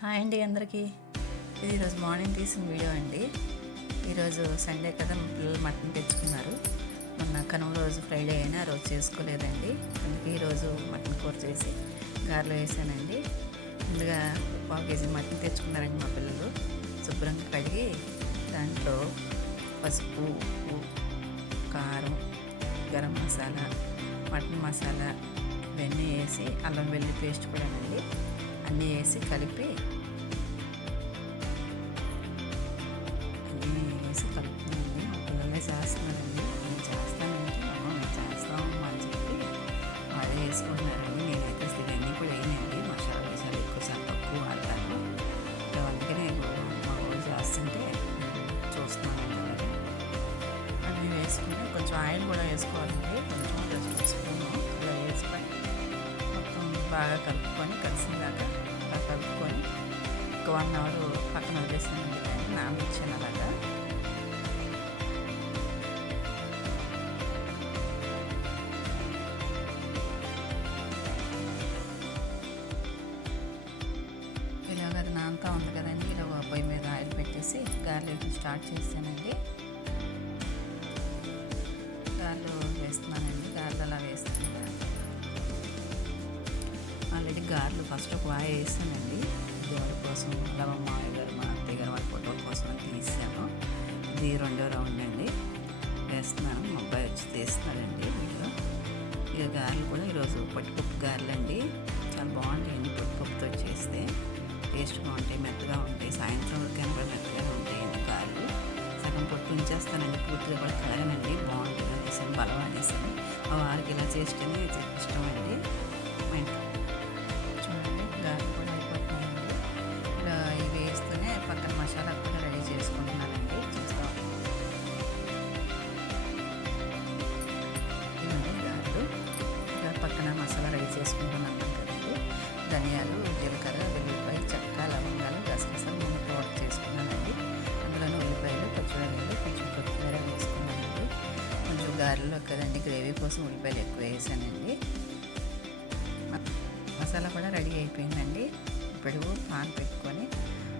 Hi అండి అందరికీ. ఇది ఈరోజు మార్నింగ్ తీసిన వీడియో అండి. ఈరోజు సండే కదా, మా పిల్లలు మటన్ తెచ్చుకున్నారు. మొన్న కనుమ రోజు ఫ్రైడే అయినా ఆ రోజు చేసుకోలేదండి. అందుకే ఈరోజు మటన్ కూర చేసి గారెలో వేసానండి. ముందుగా 1/2 కేజీ మటన్ తెచ్చుకున్నారండి మా పిల్లలు. శుభ్రంగా కడిగి దాంట్లో పసుపు, ఉప్పు, కారం, గరం మసాలా, మటన్ మసాలా ఇవన్నీ వేసి అల్లం వెల్లుల్లి పేస్ట్ కూడానండి అన్నీ వేసి కలిపి కలుపుతున్నానండి. మా పిల్లలే చేస్తున్నారండి. నేను చేస్తానంటే మేము చేస్తాము అని చెప్పి అదే వేసుకుంటున్నారండి. నేనైతే అసలు ఇవన్నీ కూడా వేయనండి. మసాలా ఎక్కువ చాలా తక్కువ వాడతాను. అందుకే నేను మా ఊరు చేస్తుంటే చూస్తున్నానండి. అది వేసుకుని కొంచెం ఆయిల్ కూడా వేసుకోవాలండి. కొంచెం జస్ట్ స్పూను అలా వేసుకొని మొత్తం బాగా కలుపుకొని కలిసిందాకా కలుపుకొని ఒక 1 అవర్ పక్కన వదిలేసానండి. దాన్ని నానబెట్టాను అలాగా. ఇలాగ అది నానుతా ఉంది కదండి. ఇలా పొయ్యి మీద ఆయిల్ పెట్టేసి గారెలు స్టార్ట్ చేస్తానండి. గారెలు వేస్తున్నానండి. గారెలు అలా వేస్తున్నాను. ఆల్రెడీ గారెలు ఫస్ట్ ఒక వాయి వేసానండి. దేవుడి కోసం అలా మా మామయ్య గారు మా అత్తయ్య గారు వాళ్ళ ఫోటోల కోసం అని తీసాను. ఇది 2వ రౌండ్ అండి. వేస్తున్నాను. మా అబ్బాయి వచ్చి తీస్తున్నాడండి వీడియో. ఇక గారెలు కూడా ఈరోజు పట్టుపప్పు గారెలు అండి. చాలా బాగుంటాయండి. పట్టుపప్పుతో చేస్తే టేస్ట్గా ఉంటాయి, మెత్తగా ఉంటాయి. సాయంత్రం వరకు కూడా మెత్తగా ఉంటాయండి గారెలు. సగం పొట్టు ఉంచేస్తానండి, పూర్తిగా కూడా కలగనండి. బాగుంటుంది అనేసి బలం అనేసి మా వారికి ఇలా చేస్తేనే ఇష్టం అండి. మా ఇంట్లో చూడండి గారెలు కూడా అయిపోతున్నాయండి. ఇలా ఇవి వేస్తూనే పక్కన మసాలా కూడా రెడీ చేసుకుంటున్నానండి. చూస్తాం ఇవన్నీ గారెలు. ఇలా పక్కన మసాలా రెడీ చేసుకుంటున్నాను కదండి. ధనియాలు, జీలకర్ర, వెల్లుల్లిపాయ, చెక్క, లవంగాలు, గసగసాలు ముందు పౌడర్ చేసుకున్నానండి. అందులోనే ఉల్లిపాయలు, పచ్చిమిరపకాయలు, కొంచెం కొత్తిమీర వేసుకున్నానండి. కొంచెం గారెలో కదండి గ్రేవీ కోసం ఉల్లిపాయలు ఎక్కువ వేసానండి. మసాలా కూడా రెడీ అయిపోయిందండి. ఇప్పుడు పాన్ పెట్టుకొని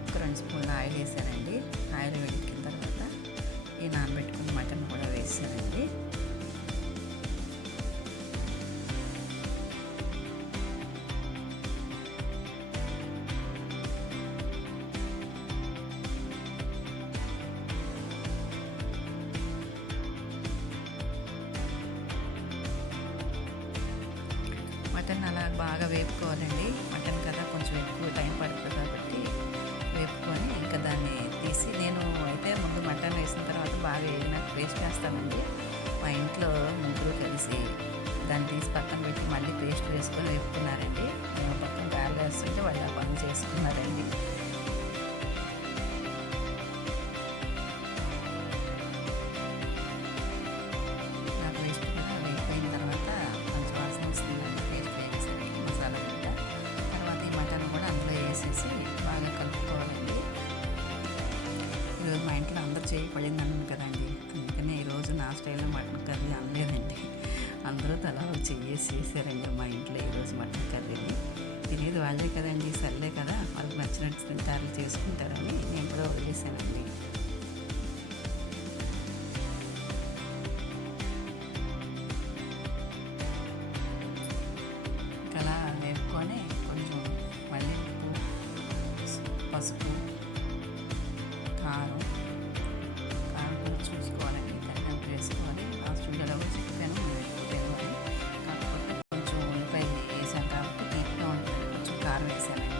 ఒక 2 స్పూన్ల ఆయిల్ వేసానండి. ఆయిల్ వేడెక్కిన తర్వాత ఈ నానబెట్టుకున్న మటన్ కూడా వేసానండి. మటన్ అలా బాగా వేపుకోవాలండి. మటన్ కదా కొంచెం ఎక్కువ టైం పడుతుంది కాబట్టి వేపుకొని ఇంకా దాన్ని తీసి, నేను అయితే ముందు మటన్ వేసిన తర్వాత బాగా వేగినాక పేస్ట్ వేస్తానండి. మా ఇంట్లో ముగ్గురు కలిసి దాన్ని తీసి పక్కన పెట్టి మళ్ళీ పేస్ట్ వేసుకొని వేపుకున్నారండి. మేము పక్కన గారెలు వేస్తుంటే వాళ్ళు ఆ పనులు చేసుకున్నారండి. బాగా కలుపుకోవాలండి. ఈరోజు మా ఇంట్లో అందరూ చేయబడింది అన్నాను కదండి. అందుకనే ఈరోజు నా స్టైల్లో మటన్ కర్రీ అనలేదండి. అందరూ తలా చేసారండి మా ఇంట్లో ఈరోజు మటన్ కర్రీని. తినేది వాళ్ళే కదండి, సర్లే కదా వాళ్ళకి నచ్చినట్టు తింటారు చేసుకుంటారని నేను కూడా వదిలేసానండి. అలా వేపుకొని కొంచెం మళ్ళీ పసుపు, కారం కూడా చూసుకోవాలండి. తగినంత వేసుకోవాలి. లాస్ట్ వీడియోలో కూడా చెప్పాను వేసుకోలేదు అని. కాకపోతే కొంచెం ఉల్లిపాయలు వేసాను కాబట్టి తీపిగా ఉంటుంది. కొంచెం కారం వేసానండి.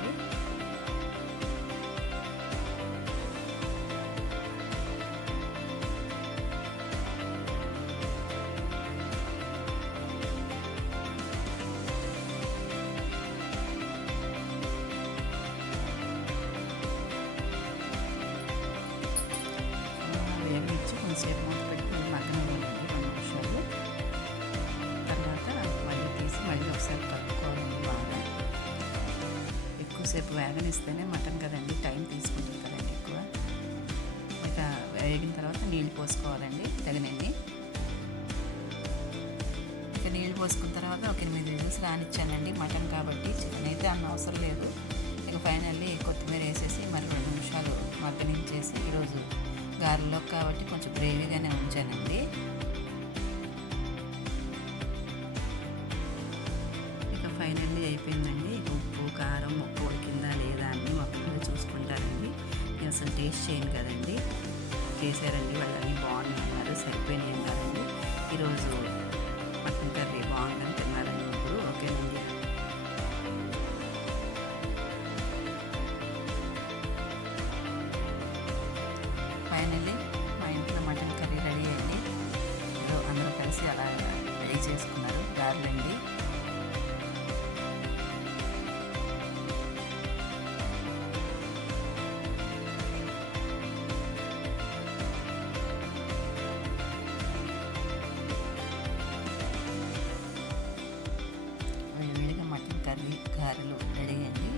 వేగనిచ్చి కొంచెంసేపు మూత పెట్టుకుని మగ్గనివ్వాలండి 2 నిమిషాలు. తర్వాత మళ్ళీ తీసి మళ్ళీ ఒకసారి కలుపుకోవాలండి. బాగా ఎక్కువసేపు వేగనిస్తేనే మటన్ కదండి, టైం తీసుకుంటుంది కదండి ఎక్కువ. ఇక వేగిన తర్వాత నీళ్ళు పోసుకోవాలండి తగినన్ని. ఇక నీళ్ళు పోసుకున్న తర్వాత ఒక 8 విజిల్స్ రానిచ్చానండి. మటన్ కాబట్టి చికెన్ అయితే అన్న అవసరం లేదు. ఇక ఫైనల్లీ కొత్తిమీర వేసేసి మరి 2 నిమిషాలు మగ్గనించేసి ఈరోజు గారెలో కాబట్టి కొంచెం గ్రేవీగానే ఉంచానండి. ఇక ఫైనల్లీ అయిపోయిందండి. ఇక ఉప్పు కారం ఉప్పు ఉడికిందా లేదా అని మా పిల్లలు చూసుకుంటారండి. నేను అసలు టేస్ట్ చేయను కదండి. చేశారండి, వాళ్ళని బాగున్నాయి అన్నారు, సరిపోయినాయి అన్నారండి. ఈరోజు మటన్ కర్రీ బాగుందని తిన్నారండి. ఇప్పుడు ఓకేనండి. ఫైనల్లీ మా ఇంట్లో మటన్ కర్రీ రెడీ అయింది. అందరూ కలిసి అలా రెడీ చేసుకున్నారు గారెలండి. వేడిగా మటన్ కర్రీ గారెలు రెడీ అయింది.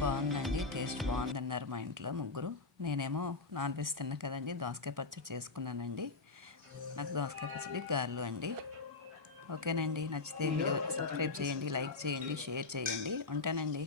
బాగుందండి, టేస్ట్ బాగుందన్నారు మా ఇంట్లో ముగ్గురు. నేనేమో నాన్ వెజ్ తిన్నా కదండి, దోసకాయ పచ్చడి చేసుకున్నానండి. నాకు దోసకాయ పచ్చడి గారెలు అండి. ఓకేనండి, నచ్చితే వీడియో సబ్స్క్రైబ్ చేయండి, లైక్ చేయండి, షేర్ చేయండి. ఉంటానండి.